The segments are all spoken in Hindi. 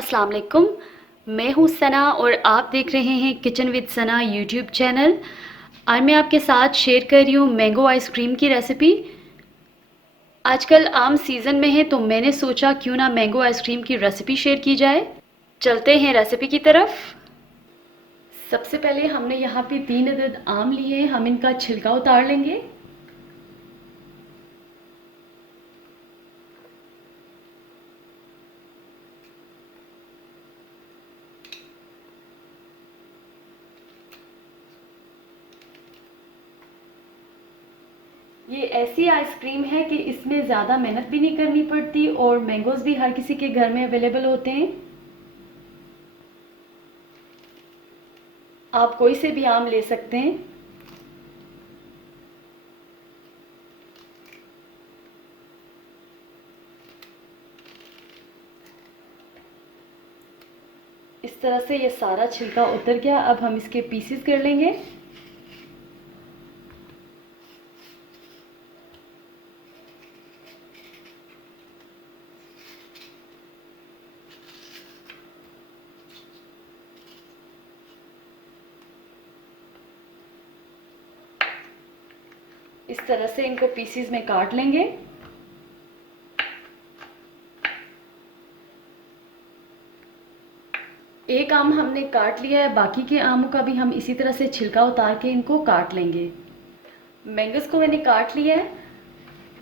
अस्सलाम वालेकुम। मैं हूँ सना और आप देख रहे हैं kitchen with Sana YouTube channel. आज मैं आपके साथ शेयर कर रही हूँ मैंगो आइसक्रीम की रेसिपी। आजकल आम सीज़न में है तो मैंने सोचा क्यों ना मैंगो आइसक्रीम की रेसिपी शेयर की जाए। चलते हैं रेसिपी की तरफ। सबसे पहले हमने यहाँ पे 3 अदद आम लिए हैं, हम इनका छिलका उतार लेंगे। ये ऐसी आइसक्रीम है कि इसमें ज़्यादा मेहनत भी नहीं करनी पड़ती और मैंगोज़ भी हर किसी के घर में अवेलेबल होते हैं। आप कोई से भी आम ले सकते हैं। इस तरह से ये सारा छिलका उतर गया। अब हम इसके पीसेस कर लेंगे। इस तरह से इनको पीसेस में काट लेंगे। एक आम हमने काट लिया है, बाकी के आमों का भी हम इसी तरह से छिलका उतार के इनको काट लेंगे। मैंगोस को मैंने काट लिया है।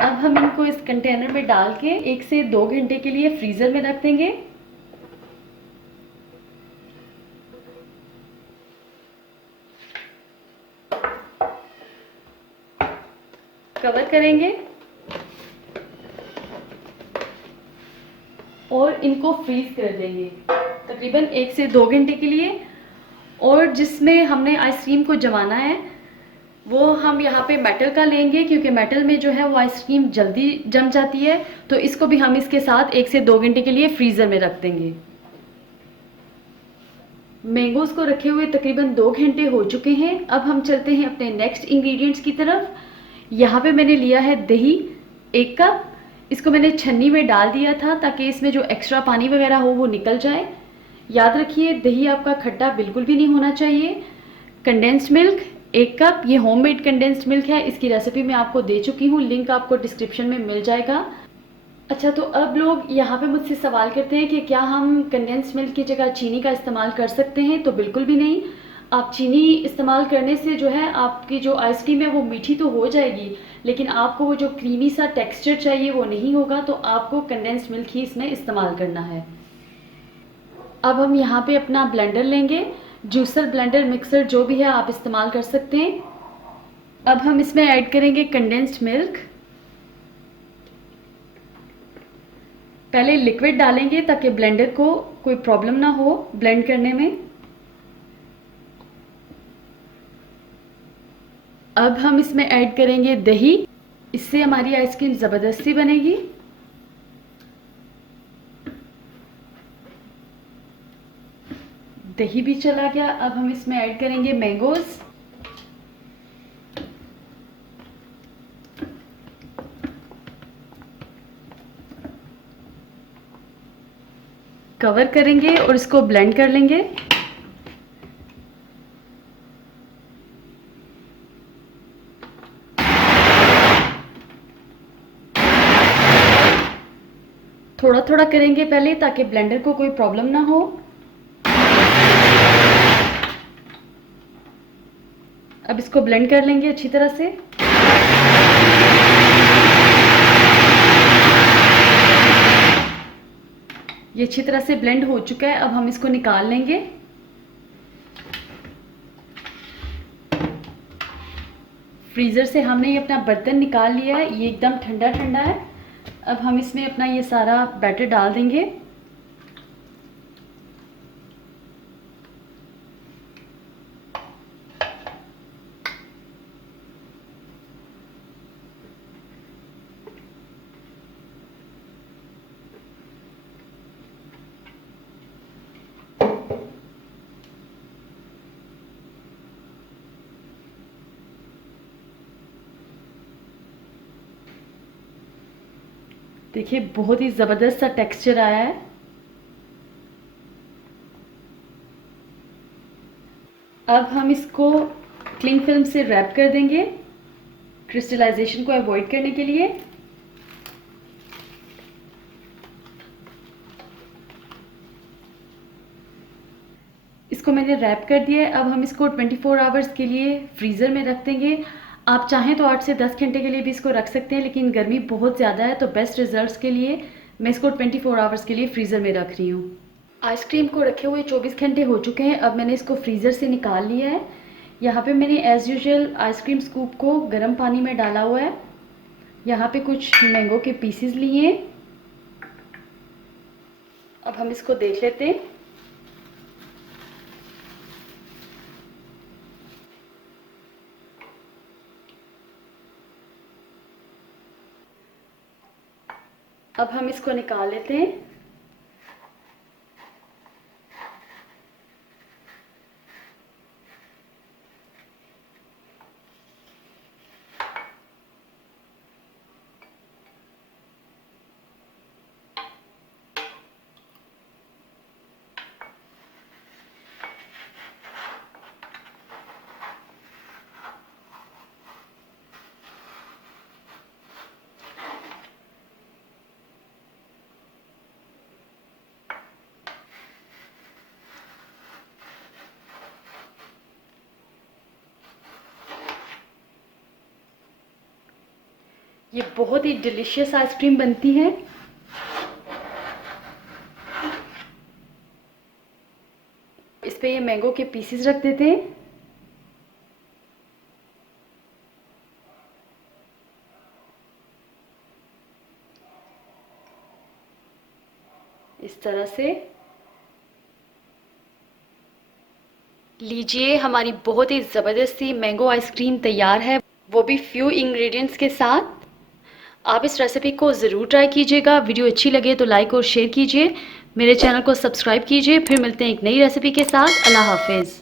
अब हम इनको इस कंटेनर में डाल के 1 से 2 घंटे के लिए फ्रीज़र में रख देंगे। कवर करेंगे और इनको फ्रीज कर देंगे तकरीबन 1 से 2 घंटे के लिए। और जिसमें हमने आइसक्रीम को जमाना है वो हम यहाँ पे मेटल का लेंगे, क्योंकि मेटल में जो है वो आइसक्रीम जल्दी जम जाती है। तो इसको भी हम इसके साथ 1 से 2 घंटे के लिए फ्रीज़र में रख देंगे। मैंगोज़ को रखे हुए तकरीबन 2 घंटे हो चुके हैं। अब हम चलते हैं अपने नेक्स्ट इंग्रेडिएंट्स की तरफ। यहाँ पे मैंने लिया है दही 1 कप। इसको मैंने छन्नी में डाल दिया था ताकि इसमें जो एक्स्ट्रा पानी वगैरह हो वो निकल जाए। याद रखिए दही आपका खट्टा बिल्कुल भी नहीं होना चाहिए। कंडेंस्ड मिल्क 1 कप, ये होममेड कंडेंस्ड मिल्क है। इसकी रेसिपी मैं आपको दे चुकी हूँ, लिंक आपको डिस्क्रिप्शन में मिल जाएगा। अच्छा, तो अब लोग यहाँ पे मुझसे सवाल करते हैं कि क्या हम कंडेंस्ड मिल्क की जगह चीनी का इस्तेमाल कर सकते हैं? तो बिल्कुल भी नहीं। आप चीनी इस्तेमाल करने से जो है आपकी जो आइसक्रीम है वो मीठी तो हो जाएगी, लेकिन आपको वो जो क्रीमी सा टेक्सचर चाहिए वो नहीं होगा। तो आपको कंडेंस्ड मिल्क ही इसमें इस्तेमाल करना है। अब हम यहाँ पे अपना ब्लेंडर लेंगे, जूसर, ब्लेंडर, मिक्सर जो भी है आप इस्तेमाल कर सकते हैं। अब हम इसमें ऐड करेंगे कंडेंस्ड मिल्क। पहले लिक्विड डालेंगे ताकि ब्लेंडर को कोई प्रॉब्लम ना हो ब्लेंड करने में। अब हम इसमें ऐड करेंगे दही, इससे हमारी आइसक्रीम ज़बरदस्ती बनेगी। दही भी चला गया। अब हम इसमें ऐड करेंगे मैंगोज़। कवर करेंगे और इसको ब्लेंड कर लेंगे। थोड़ा थोड़ा करेंगे पहले ताकि ब्लेंडर को कोई प्रॉब्लम ना हो। अब इसको ब्लेंड कर लेंगे अच्छी तरह से। ये अच्छी तरह से ब्लेंड हो चुका है। अब हम इसको निकाल लेंगे। फ्रीज़र से हमने ये अपना बर्तन निकाल लिया है, ये एकदम ठंडा ठंडा है। अब हम इसमें अपना ये सारा बैटर डाल देंगे। देखिए बहुत ही ज़बरदस्त सा टेक्सचर आया है। अब हम इसको क्लिंग फिल्म से रैप कर देंगे क्रिस्टलाइजेशन को अवॉइड करने के लिए। इसको मैंने रैप कर दिया है। अब हम इसको 24 आवर्स के लिए फ्रीज़र में रख देंगे। आप चाहें तो 8 से 10 घंटे के लिए भी इसको रख सकते हैं, लेकिन गर्मी बहुत ज़्यादा है तो बेस्ट रिजल्ट्स के लिए मैं इसको 24 आवर्स के लिए फ्रीज़र में रख रही हूँ। आइसक्रीम को रखे हुए 24 घंटे हो चुके हैं। अब मैंने इसको फ्रीज़र से निकाल लिया है। यहाँ पे मैंने एज़ यूजुअल आइसक्रीम स्कूप को गर्म पानी में डाला हुआ है। यहाँ पे कुछ मैंगो के पीसेस लिए हैं। अब हम इसको देख लेते हैं। अब हम इसको निकाल लेते हैं। ये बहुत ही डिलीशियस आइसक्रीम बनती है। इस पे ये मैंगो के पीसेस रख देते हैं। इस तरह से लीजिए, हमारी बहुत ही ज़बरदस्ती मैंगो आइसक्रीम तैयार है, वो भी फ्यू इंग्रेडिएंट्स के साथ। आप इस रेसिपी को ज़रूर ट्राई कीजिएगा। वीडियो अच्छी लगे तो लाइक और शेयर कीजिए। मेरे चैनल को सब्सक्राइब कीजिए। फिर मिलते हैं एक नई रेसिपी के साथ। अल्लाह हाफिज़।